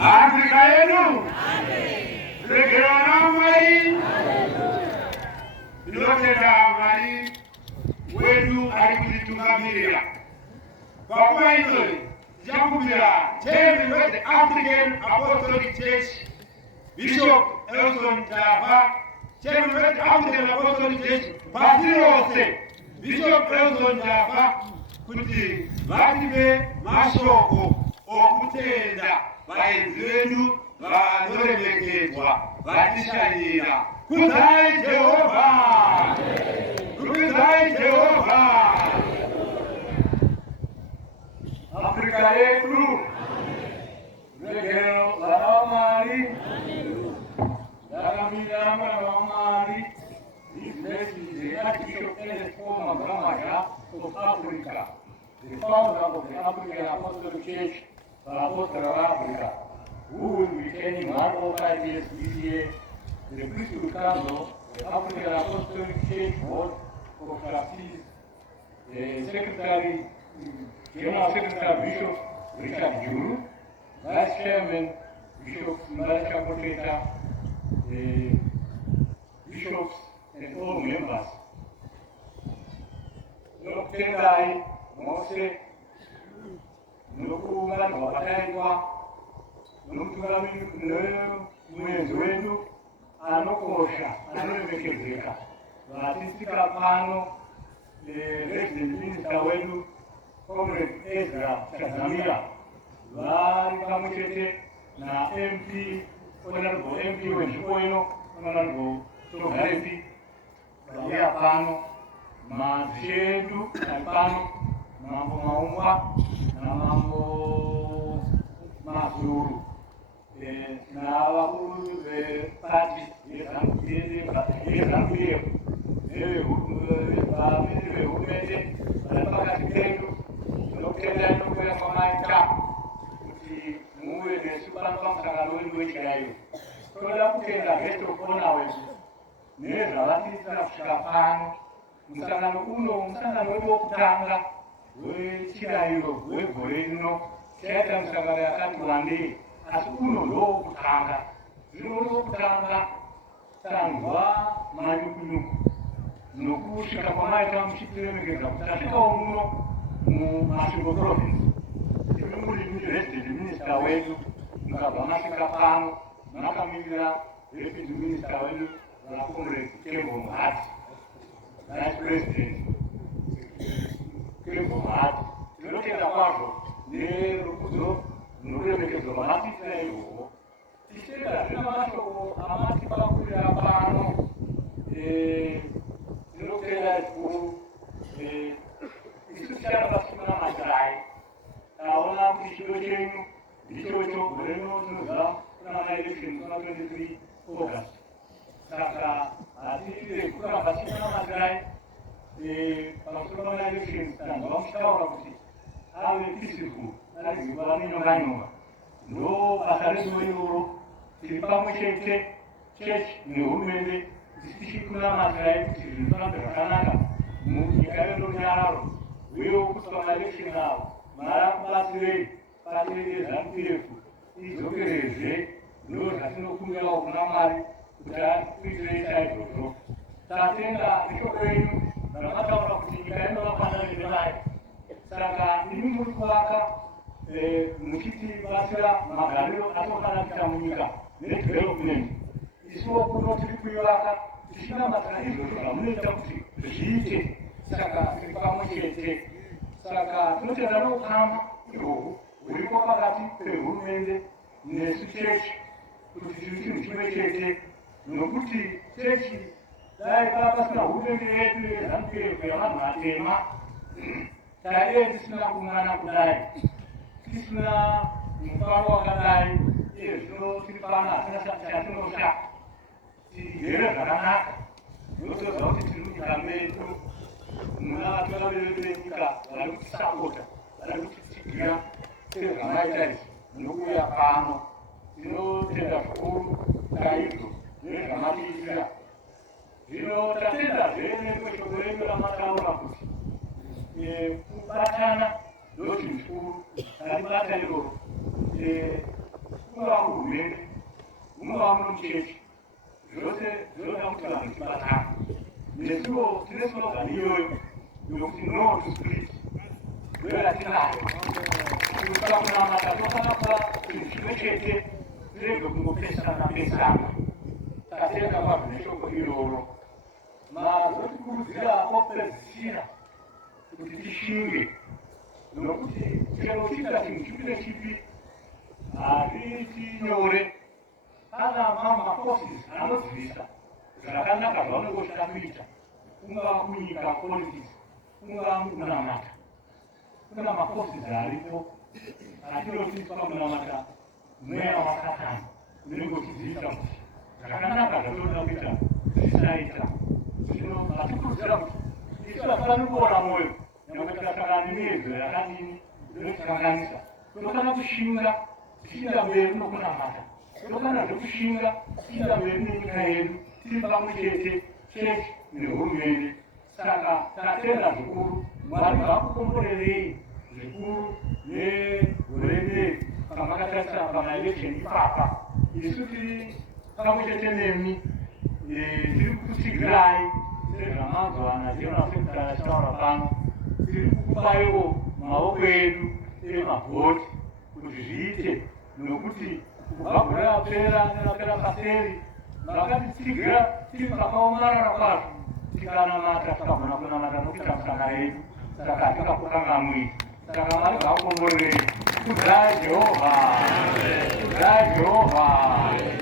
Afrika yenu kulekerwa na Mwali inotenda Mwali wetu alikulitungamirira kwa hilo jakubira chairman of the African Apostolic Church Bishop Elson Java, chairman of the African Apostolic Church Basilose Bishop Elson Java kuti vatipe mashoko okutenda vaenzi vedu vanoremekedzwa vatishanyira. Kudzai Jehovha, kudzai Jehovha. Afrika yetu regero la Mwali yakamira mwana wa Mwali. This message is the Archbishop Ernest Paul Magamaja of Africa, the founder of the African Apostolic Church, Apostle of Africa, who will be turning 105 years this year. The Priesthood Council, the African Apostolic Church Board of Trustees, the Secretary, General Secretary Bishop Richard Juru, Vice Chairman Bishop Mbaracha Koteta, the bishops and all members. Nokutendai Mose, nokuungana wapataitwa, nokutungamiri mwenzi wedu anokosha, anoremekezeka. Vatisika pano resident minister wedu Comrade Ezra Chazamira vari pamwe chete na MP, Honorable MP wezvipoino, Honorable Togarepi vauya pano, mazhedu ari pano, Mambo Maungwa naMambo Mazuru navakuru vepati yezanupf nevamiri vehurumende vari pakati pedu. Tinokutendai nokuuya kwamaita kuti muve nesu pano pamusangano wedu wechiyaiyo. Toda kutenda vetopona wedu nezvavatiitira kusvika pano. Musangano uno musangano wedu wokutanga wechirayiro wegore rino. Chaita misangano yakati wandei, asi uno ndowokutanga. Zvino wokutanga tanzwa manyukunyuku nokusvika kwamaita muchitiremekedza kuti tasvikawo muno muMasvingo Province. Imi muri resident minister wedu, mukabva masvika pano makamirira deputy minister wedu vaComrade Kembo Muhati, vice president Kembo Muhati. Tinotenda kwazvo nerukudzo noremekedzwa rwamatiitira irworwo. Tichitenda zvina mashoko amatipakurira pano. Tinotenda zvikuru isu tichiramba tichimuna mazirai. Taona kuti chido chenyu ndichocho gore rino tinoziva kuna maelection kuna 23 August. Saka hatiri kuramba tichimuna mazirai pamusoro pamaelection. Tanzwa muchitaura kuti ave peaceful, ariziva nenyonga-nyonga. Ndo basa redu iroro. Tiri pamwe chete church nehurumende tichikuna mazirai kuti zvinhu zvirambe zvakanaka munyika yerunyararo. Uyewo kuti pamaelection avo marakubatsirei pati rezanupf idzokerezve. Ndo zvatinokumbirawo kuna Mwari kuti atiitirei chaizvozvo. Tatenda ishoko renyu ramataura kuti nyika inovakwana nezvemari. Saka imi muri kuvaka muchitibatsira magariro atinofanira kuita munyika nedevelopment. Isuwo kuno tiri kuivaka tichinamatira izvozvo zvamunoita kuti zviite. Saka tiri pamwe chete. Saka tinotenda noukama ihwohwo huripo pakati pehurumende nesu chechi kuti tiri chinhu chimwe chete. Nokuti chechi dai pava pasina hurumende yedu yezanupf yavanhu vatema, taiye tisina kuungana kudai, tisina mufaro wakadai. Iye zvino tiri pano hatina chatinosha, tigere zvakanaka. Notoziva kuti tiri munyika medu muna vatungamiriri venyika vari kutisapota, vari kutisigira sezvamaita izvi nokuuya pano. Tinotenda zvikuru chaizvo nezvamatiitira. Zvino tatendazve nekweshoko renyu ramataura kuti kubatana ndo chinhu chikuru. Tatibata iroro kuva muno muchechi zvose zvinoda kuti vanhu tibatana nesuwo tine slogan iyoyo yokuti no to split ndoyo yatinayo kuda kunamata tofana kuva chinhu chimwe chete tirege kungopesana pesana tatenga pabva neshoko iroro mazotikurudzira okupedzisira kuti tishinge nokuti chero chiita chinhu chipi nechipi hazviiti nyore kana maforces anodzivisa zvakanaka zvaunenge uchida kuita kungava kunyika politics kungava mukunamata kuna maforces aripo atinoti pakunamata mweya wasatani unenge uchidzivisa kuti zvakanaka zvatoda kuita zvisaita zvino vatikurudzira kuti isu hatifani kuona mwoyo nyamwe tikasangana nemiedzo yakadini inotisanganisa tinofana kushinga tichienda mberi nokunamata tinofana zvekushinga tichienda mberi nenyika yedu tiri pamwe chete chechi nehurumende saka tatenda zvikuru mwari vakukomborerei zvikuru negore pamakatarisa pamaelection ipapa isu tiri pamwe chete nemi tiri kutsigirai sezvamazuwana Jonas Sekutara achitaura pano tiri kukupaiwo maoko edu emavhoti kuti zviite nokuti kubva gore rapera nerapera paseri vakatitsigira tiri pakaomarara kwazvo tikanamata tikagona kunamata nokuita musana yedu saka hatingakukangamwi saka mari vakomborerei kudzai Jehovha kudzai Jehovha